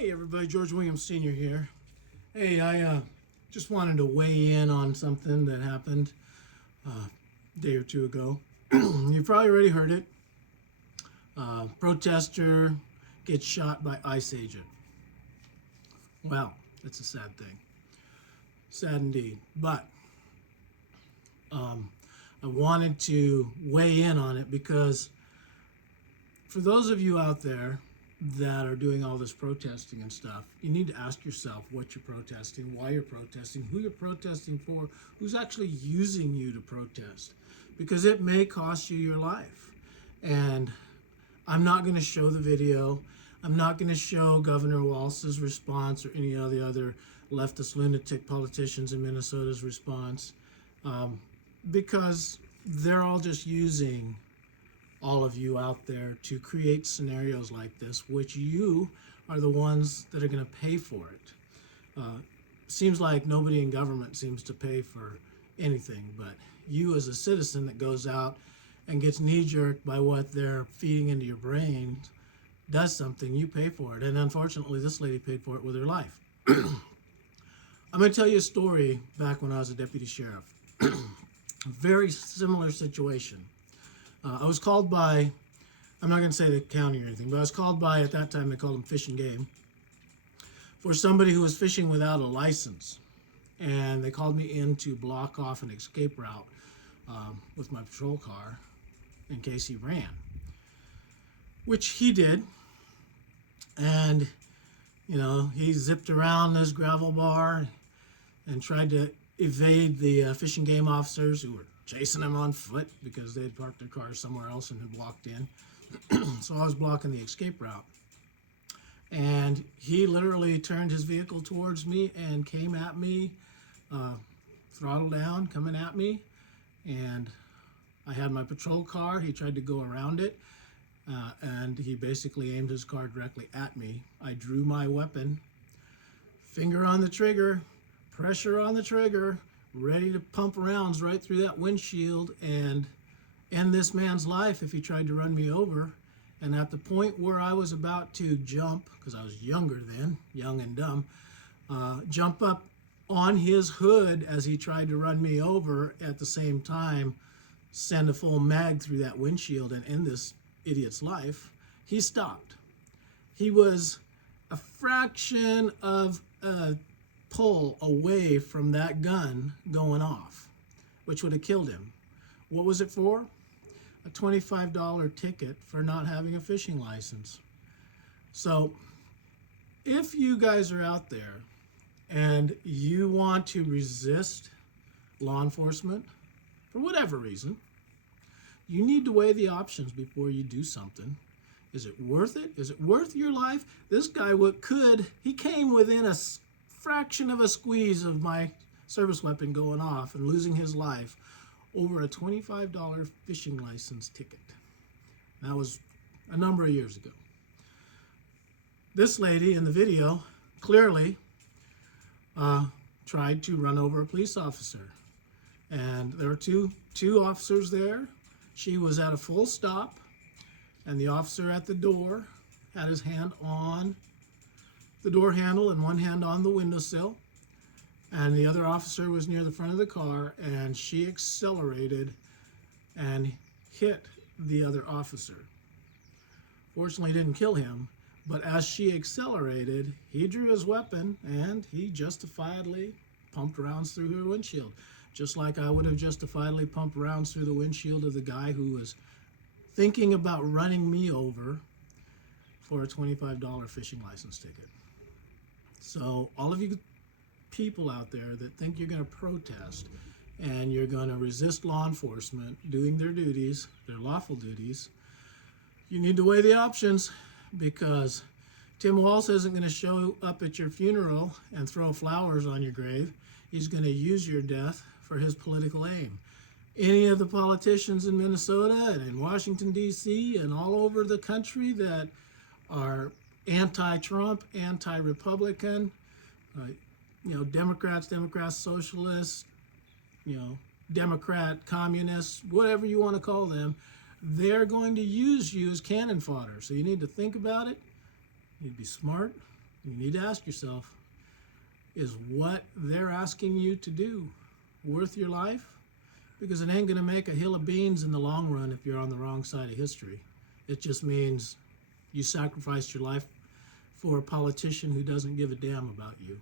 Hey everybody, George Williams Sr. here. Hey, I just wanted to weigh in on something that happened a day or two ago. You've probably already heard it. Protester gets shot by ICE agent. Well, it's a sad thing. Sad indeed. But I wanted to weigh in on it because for those of you out there that are doing all this protesting and stuff, you need to ask yourself what you're protesting, why you're protesting, who you're protesting for, who's actually using you to protest, because it may cost you your life. And I'm not going to show the video. I'm not going to show Governor Walz's response or any of the other leftist lunatic politicians in Minnesota's response, because they're all just using all of you out there to create scenarios like this, which you are the ones that are going to pay for it. Seems like nobody in government seems to pay for anything, but you as a citizen that goes out and gets knee-jerked by what they're feeding into your brain does something, you pay for it. And unfortunately, this lady paid for it with her life. I'm going to tell you a story back when I was a deputy sheriff. A very similar situation. I was called by, I'm not going to say the county or anything, but I was called by, at that time they called them Fish and Game, for somebody who was fishing without a license. And they called me in to block off an escape route with my patrol car in case he ran, which he did. And, you know, he zipped around this gravel bar and tried to evade the Fish and Game officers who were chasing him on foot because they had parked their cars somewhere else and had walked in. So I was blocking the escape route. And he literally turned his vehicle towards me and came at me, throttle down, coming at me. And I had my patrol car. He tried to go around it. And he basically aimed his car directly at me. I drew my weapon, finger on the trigger, pressure on the trigger, ready to pump rounds right through that windshield and end this man's life if he tried to run me over. And at the point where I was about to jump, because I was younger then, young and dumb, jump up on his hood as he tried to run me over, at the same time send a full mag through that windshield and end this idiot's life, he stopped. He was a fraction of a pull away from that gun going off, which would have killed him. What was it for? A $25 ticket for not having a fishing license. So if you guys are out there and you want to resist law enforcement for whatever reason, you need to weigh the options before you do something. Is it worth it? Is it worth your life? This guy he came within a fraction of a squeeze of my service weapon going off and losing his life over a $25 fishing license ticket. That was a number of years ago. This lady in the video clearly tried to run over a police officer. And there were two officers there. She was at a full stop, and the officer at the door had his hand on the door handle and one hand on the windowsill, and the other officer was near the front of the car, and she accelerated and hit the other officer. Fortunately, didn't kill him, but as she accelerated, he drew his weapon and he justifiably pumped rounds through her windshield, just like I would have justifiably pumped rounds through the windshield of the guy who was thinking about running me over for a $25 fishing license ticket. So all of you people out there that think you're going to protest and you're going to resist law enforcement doing their duties, their lawful duties, you need to weigh the options, because Tim Walz isn't going to show up at your funeral and throw flowers on your grave. He's going to use your death for his political aim. Any of the politicians in Minnesota and in Washington, D.C. and all over the country that are anti-Trump, anti-Republican, Democrats, socialists, Democrat, communists, whatever you want to call them, they're going to use you as cannon fodder. So you need to think about it. You need to be smart. You need to ask yourself, is what they're asking you to do worth your life? Because it ain't going to make a hill of beans in the long run if you're on the wrong side of history. It just means you sacrificed your life for a politician who doesn't give a damn about you.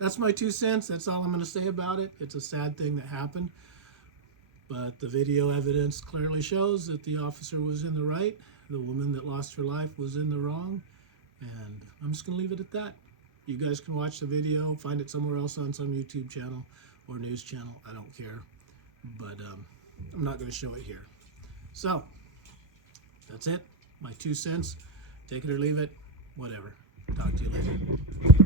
That's my 2 cents. That's all I'm going to say about it. It's a sad thing that happened, but the video evidence clearly shows that the officer was in the right. The woman that lost her life was in the wrong. And I'm just going to leave it at that. You guys can watch the video, find it somewhere else on some YouTube channel or news channel. I don't care. But I'm not going to show it here. So, that's it. My 2 cents. Take it or leave it. Whatever. Talk to you later.